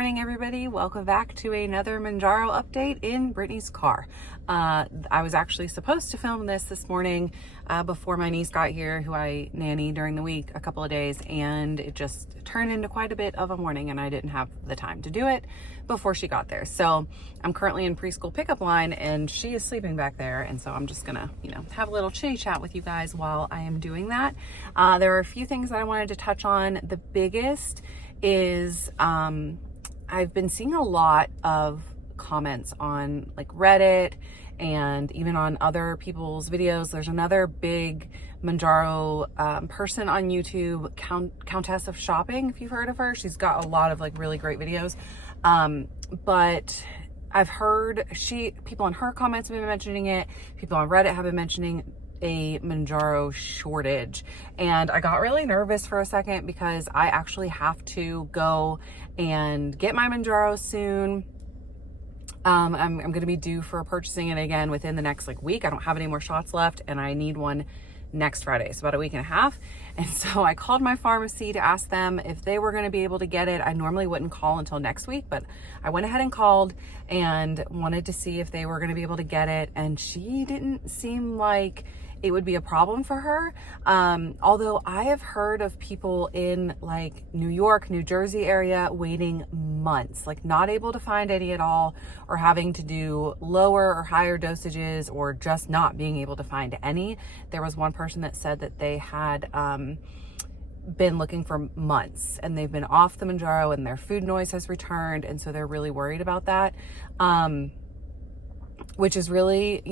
morning, everybody. Welcome back to another Mounjaro update in Brittany's car. I was actually supposed to film this morning before my niece got here, who I nanny during the week a couple of days, and it just turned into quite a bit of a morning and I didn't have the time to do it before she got there. So I'm currently in preschool pickup line and she is sleeping back there, and so I'm just gonna, have a little chitty chat with you guys while I am doing that. There are a few things that I wanted to touch on. The biggest is I've been seeing a lot of comments on like Reddit and even on other people's videos. There's another big Mounjaro person on YouTube, Countess of Shopping, if you've heard of her. She's got a lot of like really great videos. But I've heard people in her comments have been mentioning it. People on Reddit have been mentioning a Mounjaro shortage, and I got really nervous for a second because I actually have to go and get my Mounjaro soon. I'm going to be due for purchasing it again within the next week. I don't have any more shots left and I need one next Friday, so about a week and a half. And so I called my pharmacy to ask them if they were going to be able to get it. I normally wouldn't call until next week, but I went ahead and called and wanted to see if they were going to be able to get it, and she didn't seem like it would be a problem for her. Although I have heard of people in like New York, New Jersey area waiting months, like not able to find any at all, or having to do lower or higher dosages, or just not being able to find any. There was one person that said that they had been looking for months and they've been off the Mounjaro and their food noise has returned, and so they're really worried about that, which is really,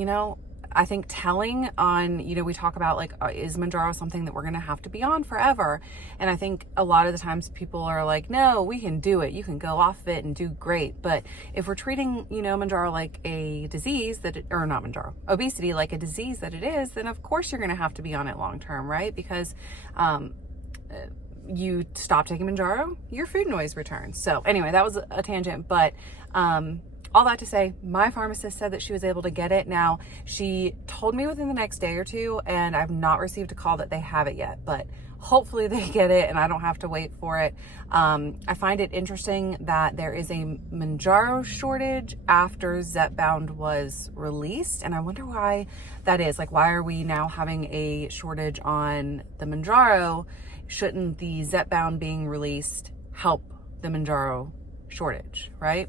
I think telling on, we talk about like, is Mounjaro something that we're going to have to be on forever? And I think a lot of the times people are like, no, we can do it. You can go off it and do great. But if we're treating, Mounjaro like a disease or not Mounjaro, obesity like a disease that it is, then of course you're going to have to be on it long term, right? Because, you stop taking Mounjaro, your food noise returns. So anyway, that was a tangent, but, all that to say, my pharmacist said that she was able to get it. Now, she told me within the next day or two, and I've not received a call that they have it yet, but hopefully they get it and I don't have to wait for it. I find it interesting that there is a Mounjaro shortage after Zepbound was released, and I wonder why that is. Like, why are we now having a shortage on the Mounjaro? Shouldn't the Zepbound being released help the Mounjaro shortage, right?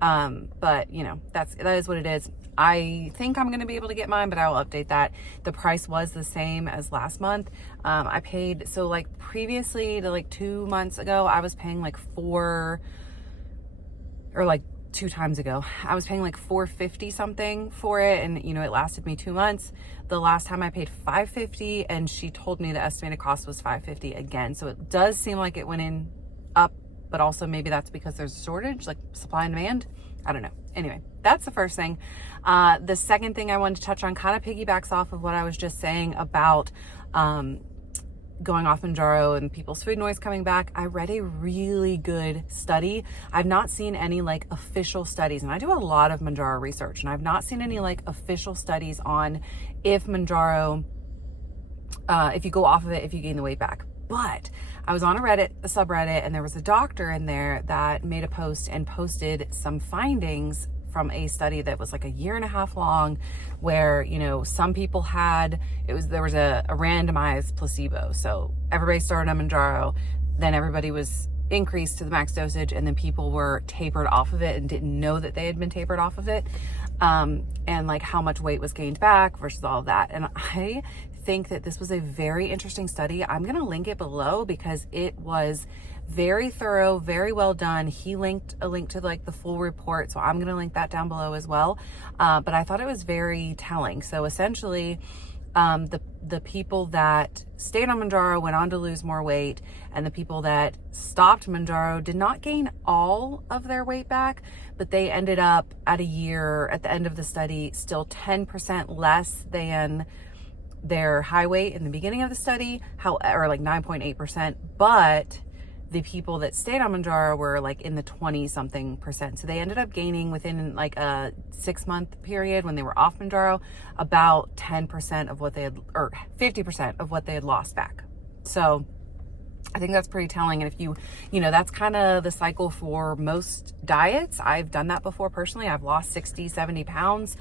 But that is what it is. I think I'm going to be able to get mine, but I will update that. The price was the same as last month. I paid, so like previously to like 2 months ago, I was paying like 2 times ago, I was paying like $4.50 something for it. And it lasted me 2 months. The last time I paid $5.50, and she told me the estimated cost was $5.50 again. So it does seem like it went up, but also maybe that's because there's a shortage, like supply and demand. I don't know. Anyway, that's the first thing. The second thing I wanted to touch on kind of piggybacks off of what I was just saying about going off Mounjaro and people's food noise coming back. I read a really good study. I've not seen any like official studies, and I do a lot of Mounjaro research, and I've not seen any like official studies on if Mounjaro, if you go off of it, if you gain the weight back. But I was on a subreddit, and there was a doctor in there that made a post and posted some findings from a study that was like 1.5 years long, where, some people there was a randomized placebo. So everybody started on Mounjaro, then everybody was increased to the max dosage, and then people were tapered off of it and didn't know that they had been tapered off of it. And like how much weight was gained back versus all of that. And I think that this was a very interesting study. I'm going to link it below because it was very thorough, very well done. He linked a link to like the full report, so I'm going to link that down below as well. But I thought it was very telling. So essentially, the people that stayed on Mounjaro went on to lose more weight, and the people that stopped Mounjaro did not gain all of their weight back, but they ended up at the end of the study, still 10% less than their high weight in the beginning of the study, or like 9.8%, but the people that stayed on Mounjaro were like in the 20-something%. So they ended up gaining within like a 6-month period when they were off Mounjaro about 10% of what they had, or 50% of what they had lost back. So I think that's pretty telling. And if that's kind of the cycle for most diets. I've done that before personally. I've lost 60, 70 pounds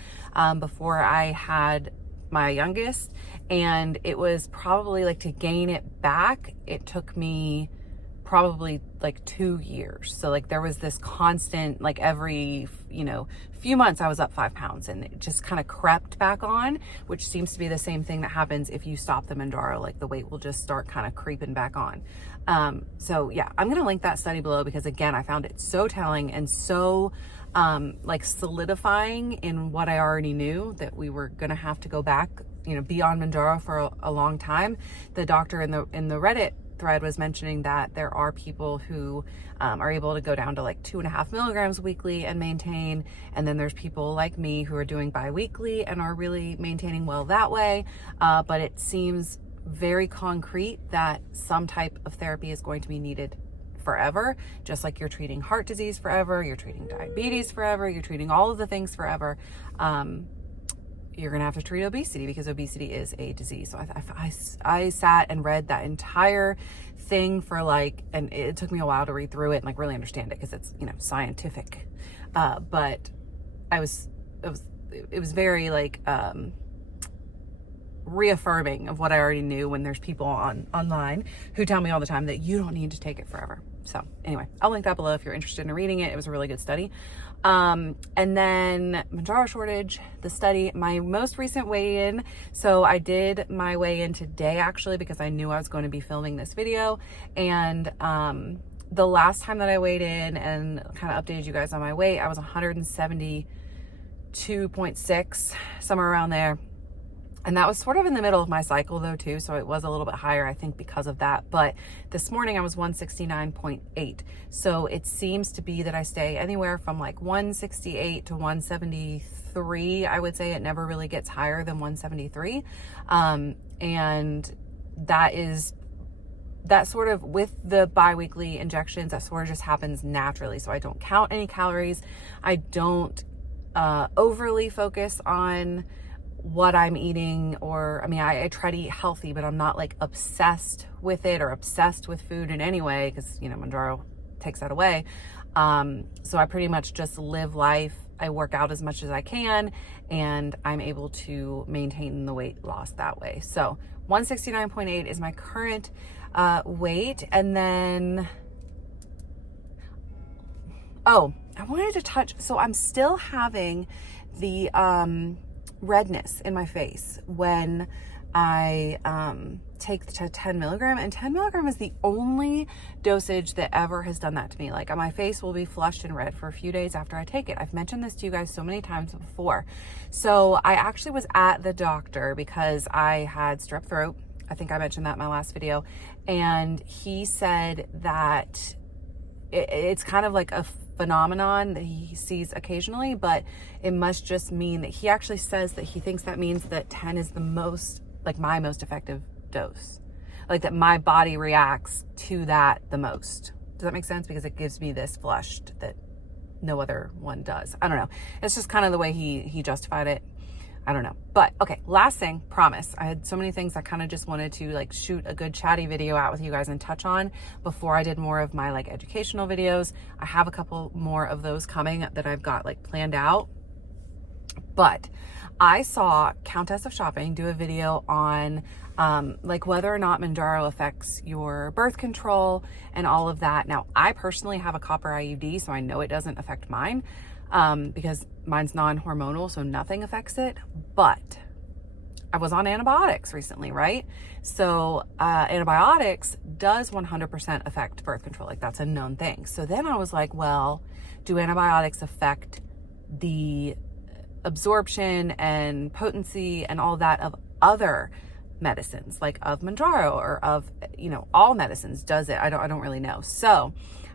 before I had my youngest. And it was probably like, to gain it back, it took me probably like 2 years. So like there was this constant, like every, few months I was up 5 pounds, and it just kind of crept back on, which seems to be the same thing that happens if you stop the Mounjaro. Like the weight will just start kind of creeping back on. So yeah, I'm going to link that study below, because again, I found it so telling and so like solidifying in what I already knew, that we were going to have to go back, be on Mounjaro for a long time. The doctor in the Reddit thread was mentioning that there are people who are able to go down to like 2.5 milligrams weekly and maintain, and then there's people like me who are doing bi-weekly and are really maintaining well that way. But it seems very concrete that some type of therapy is going to be needed forever. Just like you're treating heart disease forever, you're treating diabetes forever, you're treating all of the things forever. You're gonna have to treat obesity, because obesity is a disease. So I sat and read that entire thing for and it took me a while to read through it and really understand it, because it's scientific. But it was very reaffirming of what I already knew, when there's people online who tell me all the time that you don't need to take it forever. So anyway, I'll link that below if you're interested in reading it. It was a really good study. And then Mounjaro shortage, the study, my most recent weigh-in. So I did my weigh-in today, actually, because I knew I was going to be filming this video. And the last time that I weighed in and kind of updated you guys on my weight, I was 172.6, somewhere around there. And that was sort of in the middle of my cycle though too, so it was a little bit higher, I think, because of that. But this morning I was 169.8. So it seems to be that I stay anywhere from 168 to 173. I would say it never really gets higher than 173. And that sort of, with the bi-weekly injections, that sort of just happens naturally. So I don't count any calories. I don't overly focus on what I'm eating, or I try to eat healthy, but I'm not obsessed with it or obsessed with food in any way, because Mounjaro takes that away. So I pretty much just live life. I work out as much as I can, and I'm able to maintain the weight loss that way. So 169.8 is my current weight. And then I wanted to touch, so I'm still having the redness in my face when I take the 10 milligram, and 10 milligram is the only dosage that ever has done that to me. My face will be flushed and red for a few days after I take it. I've mentioned this to you guys so many times before. So I actually was at the doctor because I had strep throat. I think I mentioned that in my last video. And he said that it's kind of like a phenomenon that he sees occasionally, but it must just mean that he actually says that he thinks that means that 10 is the most, my most effective dose. That my body reacts to that the most. Does that make sense? Because it gives me this flushed that no other one does. I don't know. It's just kind of the way he justified it. I don't know. But okay, last thing, promise. I had so many things I kind of just wanted to shoot a good chatty video out with you guys and touch on before I did more of my educational videos. I have a couple more of those coming that I've got planned out. But I saw Countess of Shopping do a video on whether or not Mounjaro affects your birth control and all of that. Now, I personally have a copper IUD, so I know it doesn't affect mine. Because mine's non-hormonal, so nothing affects it. But I was on antibiotics recently, right? So antibiotics does 100% affect birth control. That's a known thing. So then I was like, well, do antibiotics affect the absorption and potency and all that of other medicines, of Mounjaro, or of, all medicines? Does it? I don't really know. So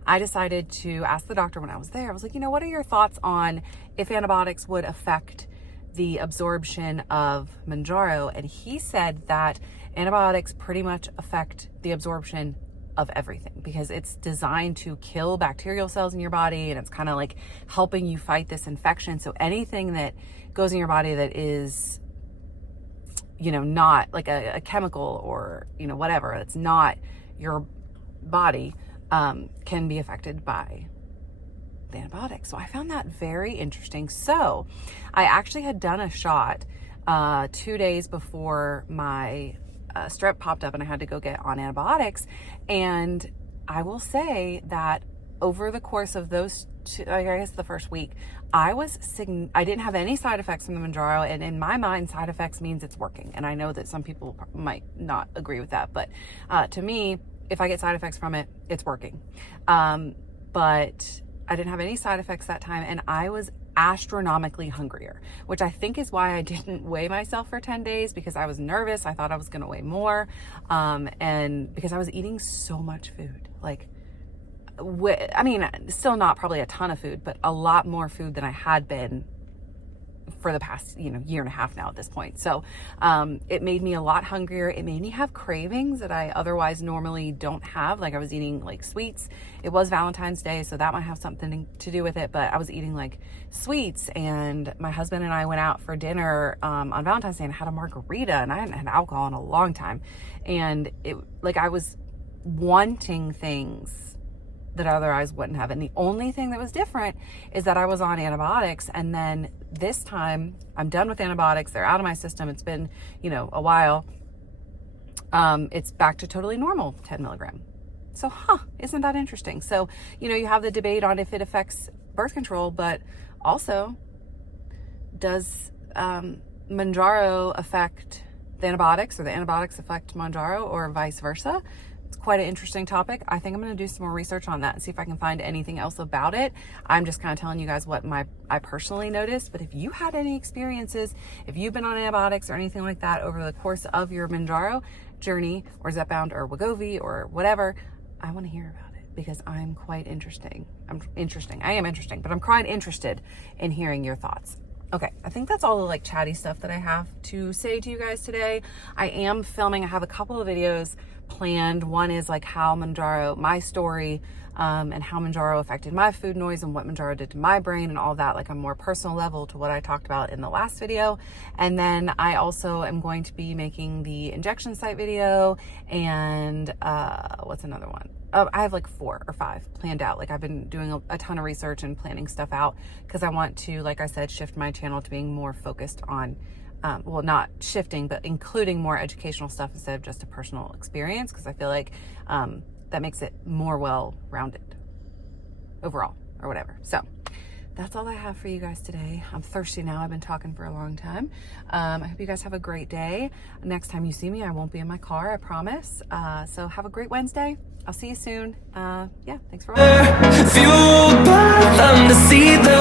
I decided to ask the doctor when I was there. I was like, what are your thoughts on if antibiotics would affect the absorption of Mounjaro? And he said that antibiotics pretty much affect the absorption of everything, because it's designed to kill bacterial cells in your body, and it's kind of helping you fight this infection. So anything that goes in your body that is, not a chemical or, whatever, it's not your body can be affected by the antibiotics. So I found that very interesting. So I actually had done a shot 2 days before my strep popped up and I had to go get on antibiotics. And I will say that over the course of those I guess the first week, I didn't have any side effects from the Mounjaro, and in my mind, side effects means it's working. And I know that some people might not agree with that, but to me, if I get side effects from it, it's working. But I didn't have any side effects that time, and I was astronomically hungrier, which I think is why I didn't weigh myself for 10 days, because I was nervous. I thought I was going to weigh more, and because I was eating so much food, like, I mean, still not probably a ton of food, but a lot more food than I had been for the past, year and a half now at this point. So it made me a lot hungrier. It made me have cravings that I otherwise normally don't have. Like I was eating like sweets. It was Valentine's Day, so that might have something to do with it, but I was eating like sweets, and my husband and I went out for dinner on Valentine's Day and had a margarita, and I hadn't had alcohol in a long time. And I was wanting things that I otherwise wouldn't have. And the only thing that was different is that I was on antibiotics. And then this time I'm done with antibiotics. They're out of my system. It's been, a while. It's back to totally normal 10 milligram. So, isn't that interesting? So, you have the debate on if it affects birth control, but also does Mounjaro affect the antibiotics, or the antibiotics affect Mounjaro, or vice versa? It's quite an interesting topic. I think I'm going to do some more research on that and see if I can find anything else about it. I'm just kind of telling you guys what I personally noticed, but if you had any experiences, if you've been on antibiotics or anything like that over the course of your Mounjaro journey, or Zepbound or Wegovy or whatever, I want to hear about it, because I'm quite interesting. I am interesting, but I'm quite interested in hearing your thoughts. Okay, I think that's all the chatty stuff that I have to say to you guys today. I am filming. I have a couple of videos planned. One is how Mounjaro, my story, and how Mounjaro affected my food noise and what Mounjaro did to my brain and all that, a more personal level to what I talked about in the last video. And then I also am going to be making the injection site video, and what's another one? I have 4 or 5 planned out. I've been doing a ton of research and planning stuff out, because I want to, like I said, shift my channel to being more focused on, well, not shifting, but including more educational stuff instead of just a personal experience, because I feel like that makes it more well-rounded overall, or whatever. So that's all I have for you guys today. I'm thirsty now. I've been talking for a long time. I hope you guys have a great day. Next time you see me, I won't be in my car, I promise. So have a great Wednesday. I'll see you soon. Yeah, thanks for watching. Fueled by them to see the